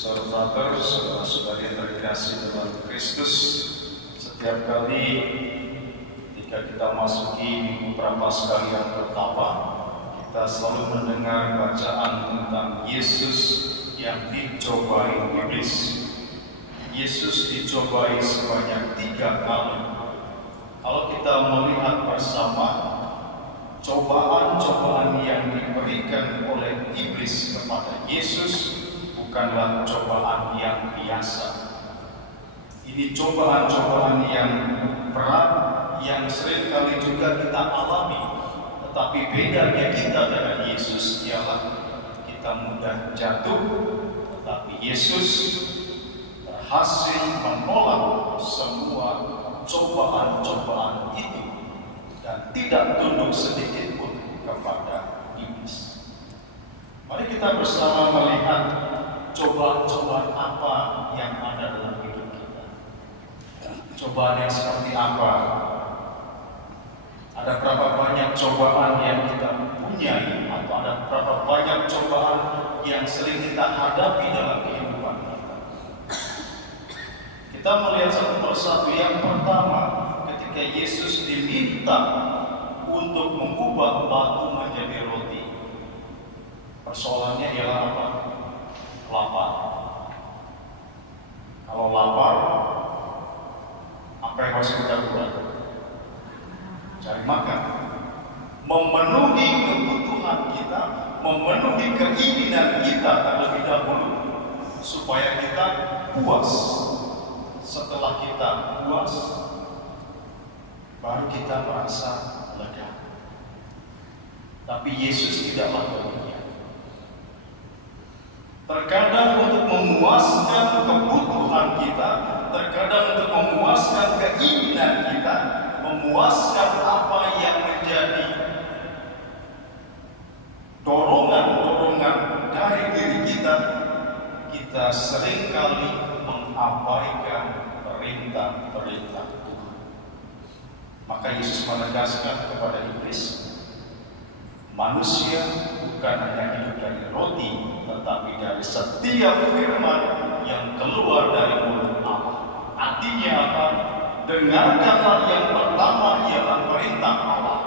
Saudara-saudara, saudara-saudari yang terkasih dalam Kristus, setiap kali ketika kita masuki Minggu Prapaskah yang pertama, kita selalu mendengar bacaan tentang Yesus yang dicobai iblis. Yesus dicobai sebanyak 3 kali. Kalau kita melihat bersama cobaan-cobaan yang diberikan oleh iblis kepada Yesus, bukanlah cobaan yang biasa. Ini cobaan-cobaan yang berat, yang seringkali juga kita alami. Tetapi bedanya kita dengan Yesus ialah kita mudah jatuh, tetapi Yesus berhasil menolak semua cobaan-cobaan itu dan tidak tunduk sedikit pun kepada iblis. Mari kita bersama melihat cobaan-cobaan apa yang ada dalam hidup kita. Cobaan yang seperti apa? Ada berapa banyak cobaan yang kita punyai, atau ada berapa banyak cobaan yang sering kita hadapi dalam kehidupan kita. Kita melihat satu persatu. Yang pertama, ketika Yesus diminta untuk mengubah batu menjadi roti. Persoalannya ialah apa? Lapar. Kalau lapar, apa yang harus kita buat? Cari makan. Memenuhi kebutuhan kita, memenuhi keinginan kita terlebih dahulu, supaya kita puas. Setelah kita puas, baru kita merasa lega. Tapi Yesus tidaklah demikian. Terkadang untuk memuaskan kebutuhan kita, terkadang untuk memuaskan keinginan kita, memuaskan apa yang menjadi dorongan-dorongan dari diri kita, kita seringkali mengabaikan perintah-perintah Tuhan. Maka Yesus menegaskan kepada iblis, manusia bukan hanya hidup dari roti, tetapi dari setiap firman yang keluar dari mulut Allah. Artinya apa? Dengarkanlah yang pertama ialah perintah Allah,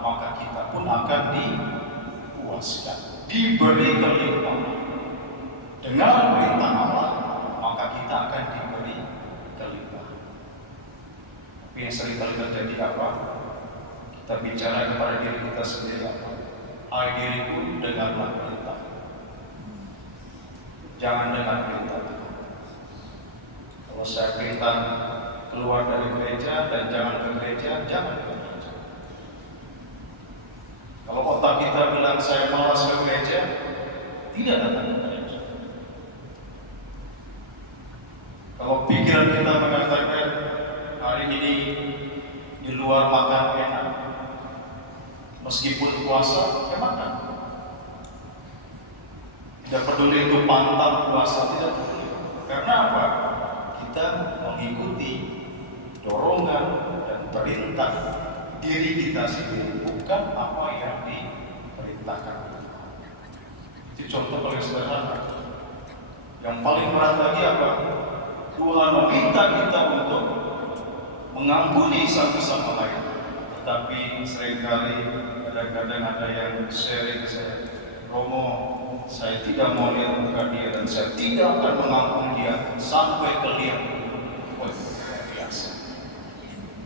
maka kita pun akan dipuaskan, diberi kelimpahan. Dengar perintah Allah, maka kita akan diberi kelimpahan. Tapi yang seringkali terjadi apa? Kita bicara kepada diri kita sendiri apa? Hai diriku, dengarlah perintah. Jangan dengar perintah Tuhan. Kalau saya perintah keluar dari gereja dan jangan ke gereja, jangan ke gereja. Kalau otak kita bilang saya malas ke gereja, tidak datang ke gereja. Kalau pikiran kita mengatakan hari ini di luar makan enak, meskipun puasa, ya makan. Tidak peduli itu pantang puasa, tidak peduli. Karena apa? Kita mengikuti dorongan dan perintah diri kita sendiri, bukan apa yang diperintahkan. Itu contoh paling sederhana. Yang paling berat lagi apa? Tuhan meminta kita untuk mengampuni satu sama lain. Tetapi seringkali kadang-kadang ada yang sharing saya, Romo, saya tidak mau lihat muka dia dan saya tidak akan mengampuni dia sampai ke lihat. Wah, luar biasa.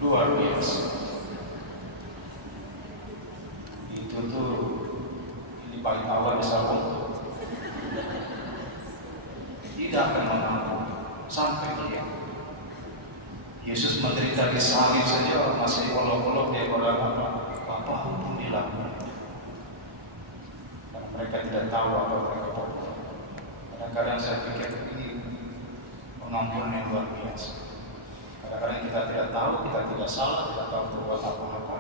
Luar biasa. Itu tuh ini paling awal bisa untuk tidak akan mengampuni sampai ke lihat. Yesus menderita di salib saja masih olok-olok dia orang apa? Bapa, ampunilah mereka. Karena mereka tidak tahu apa mereka perbuat. Kadang-kadang saya pikir ini pengampunan yang luar biasa. Kadang-kadang kita tidak tahu, kita tidak salah, tidak tahu berbuat apa-apa.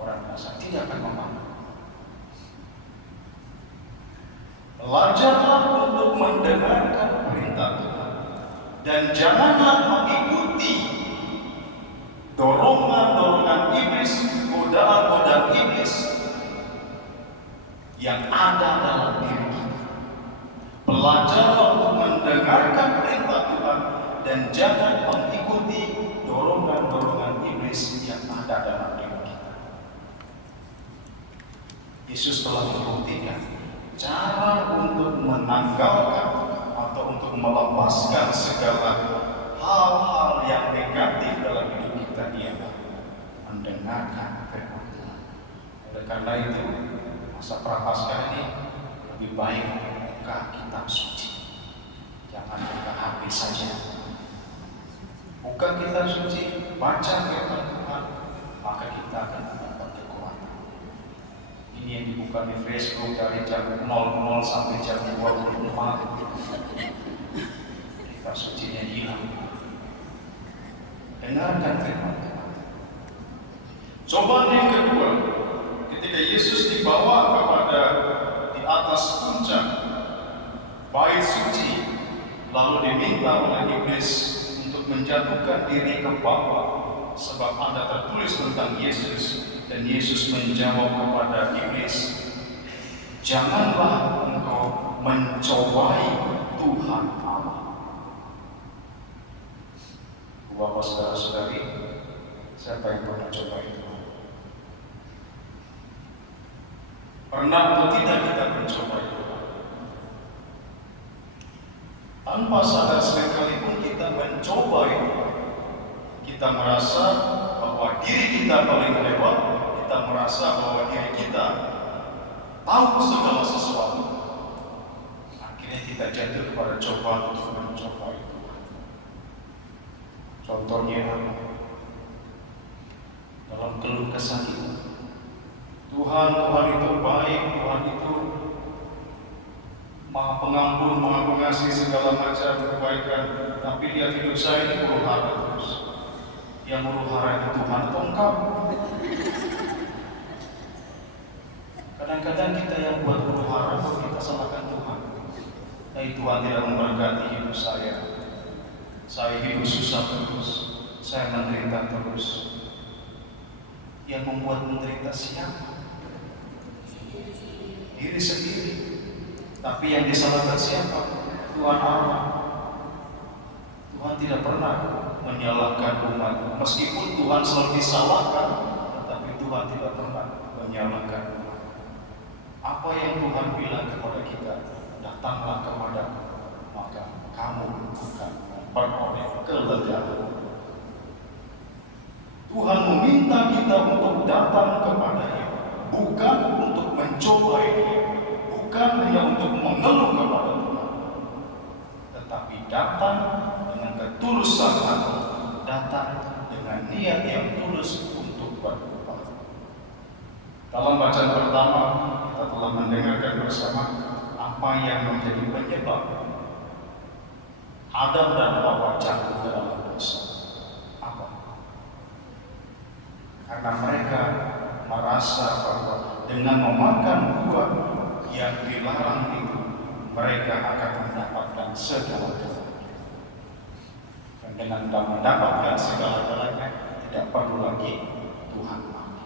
Orang biasa tidak akan mengampuni. Belajarlah untuk mendengarkan perintah Tuhan. Dan janganlah mengikuti dorongan-dorongan iblis, godaan-godaan iblis yang ada dalam diri kita. Belajarlah untuk mendengarkan perintah Tuhan dan jangan mengikuti dorongan-dorongan iblis yang ada dalam diri kita. Yesus telah membuktikan cara untuk menanggalkan atau untuk melepaskan segala hal-hal yang negatif dalam hidup kita, ialah mendengarkan firman Tuhan. Oleh karena itu, masa Prapaskah ini lebih baik buka kitab suci, jangan buka HP saja. Buka kitab suci, baca firman Tuhan, maka kita akan mendapat kekuatan. Ini yang dibuka di Facebook dari jam 00 sampai jam 24. Kitab sucinya hilang. Dengarkan firman Tuhan. Cobaan yang kedua, ketika Yesus dibawa kepada di atas puncak bait suci, lalu diminta oleh iblis untuk menjatuhkan diri ke bawah, sebab ada tertulis tentang Yesus, dan Yesus menjawab kepada iblis, "Janganlah engkau mencobai Tuhan Allah." Bapak saudara-saudari, siapa yang pernah coba itu? Pernah atau tidak kita mencoba itu? Tanpa sadar sekalipun kita mencoba itu. Kita merasa bahwa diri kita paling hebat, kita merasa bahwa diri kita tahu segala sesuatu. Akhirnya kita jatuh kepada cobaan untuk mencoba itu. Contohnya dalam keluh kesah kita, Tuhan itu baik, Tuhan itu Maha Pengampun, Maha Pengasih segala macam kebaikan, tapi lihat hidup saya ini huru-hara terus. Yang huru-hara itu Tuhan atau engkau? Kadang-kadang kita yang buat huru-hara, kita salahkan Tuhan. Tuhan tidak memberkati hidup saya. Saya hidup susah terus, saya menderita terus. Yang membuat menderita siapa? Diri sendiri. Tapi yang disalahkan siapa? Tuhan Allah. Tuhan tidak pernah menyalahkan umat. Meskipun Tuhan selalu disalahkan, tetapi Tuhan tidak pernah menyalahkan umat. Apa yang Tuhan bilang kepada kita? Datanglah kepadaku, maka kamu akan memperoleh kelegaan. Tuhan meminta kita untuk datang kepada-Nya, bukan untuk mencobai Dia, bukan hanya untuk mengeluh kepada Tuhan, tetapi datang dengan ketulusan hati, datang dengan niat yang tulus untuk berubah. Dalam bacaan pertama, kita telah mendengarkan bersama apa yang menjadi penyebab Adam dan Hawa jatuh ke dalam dosa. Apa? Karena mereka merasa bahwa dengan memakan buah yang dilarang itu, mereka akan mendapatkan segala-galanya. Dan dengan mendapatkan segala-galanya, tidak perlu lagi Tuhan lagi.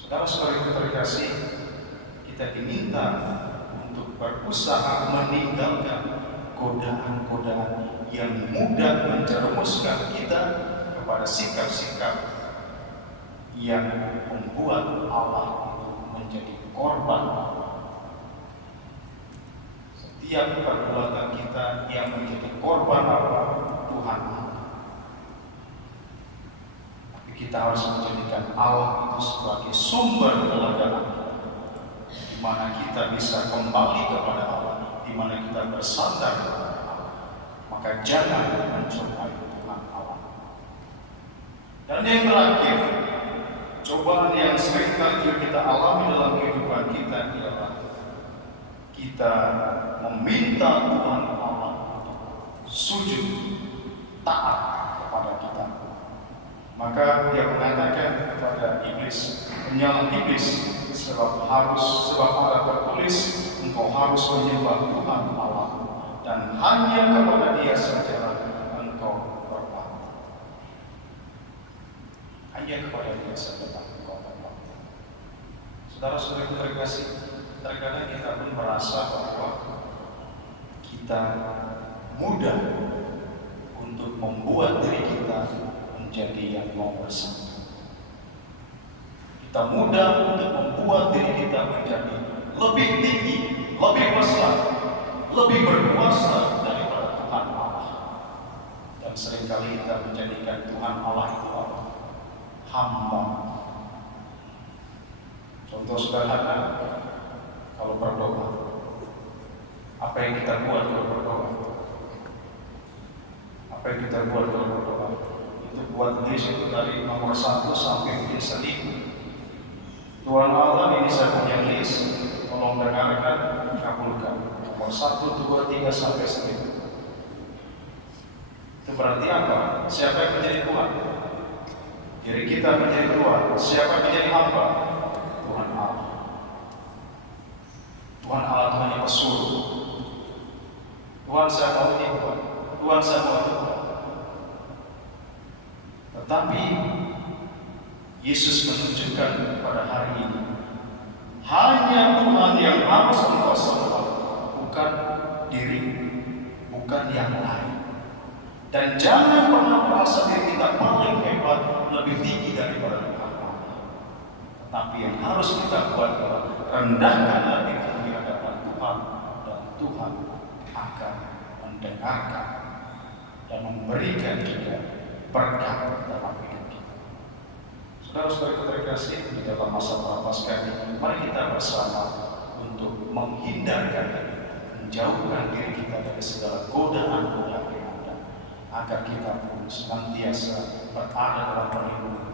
Saudara-saudara yang terkasih, kita diminta untuk berusaha meninggalkan godaan-godaan yang mudah menjerumuskan kita kepada sikap-sikap yang membuat Allah itu menjadi korban. Setiap perbuatan kita yang menjadi korban Allah, Tuhan. Tapi kita harus menjadikan Allah itu sebagai sumber kelegaan kita, di mana kita bisa kembali kepada Allah, di mana kita bersandar kepada Allah. Maka jangan mencobai Tuhan Allah. Dan yang terakhir, cobaan yang sering kali kita alami dalam kehidupan kita ialah kita meminta Tuhan Allah sujud taat kepada kita. Maka dia mengatakan kepada iblis, menyalah iblis, sebab ada tertulis, engkau harus menyembah Tuhan Allah, dan hanya kepada Dia saja engkau berbakti. Hanya kepada Dia saja engkau berbakti. Saudara-saudara terkasih, terkadang kita pun merasa bahwa kita mudah untuk membuat diri kita menjadi yang nomor satu. Kita mudah untuk membuat diri kita menjadi lebih tinggi, lebih besar, lebih berkuasa daripada Tuhan Allah. Dan seringkali kita menjadikan Tuhan Allah itu apa? Hamba. Contoh sederhana, kalau berdoa, apa yang kita buat kalau berdoa? Apa yang kita buat kalau berdoa? Itu buat list itu dari nomor 1 sampai mungkin 1000. Tuhan Allah, ini saya punya list, tolong dengarkan, kabulkan. Nomor 1, 2, 3 sampai 1000. Itu berarti apa? Siapa yang menjadi Tuhan? Diri kita menjadi Tuhan. Siapa yang menjadi hamba? Tuhan Allah. Tuhan Allah Tuhan yang pesuruh. Tuhan saya mau ini Tuhan. Tuhan saya mau itu Tuhan. Tetapi Yesus menunjukkan pada hari ini, hanya Tuhan yang harus engkau sembah, bukan diri, bukan yang lain. Dan jangan pernah merasa diri kita paling hebat, lebih tinggi daripada Tuhan Allah. Tetapi yang harus kita buat adalah rendahkanlah diri di hadapan Tuhan, dan Tuhan akan mendengarkan dan memberikan kita berkat dalam hidup kita. Saudara-saudara terkasih, di dalam masa Prapaskah ini, mari kita bersama untuk menghindarkan diri, menjauhkan diri kita dari segala godaan-godaan yang ada, agar kita pun senantiasa berada dalam perlindungan,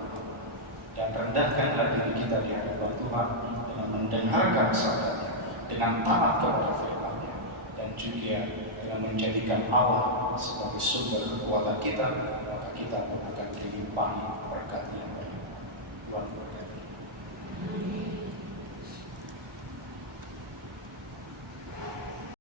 dan rendahkanlah diri kita di hadapan Tuhan dengan mendengarkan sabdanya, dengan taat kepada firman-Nya, dan juga dengan menjadikan Allah sebagai sumber kekuatan kita, maka kita pun akan dilimpahi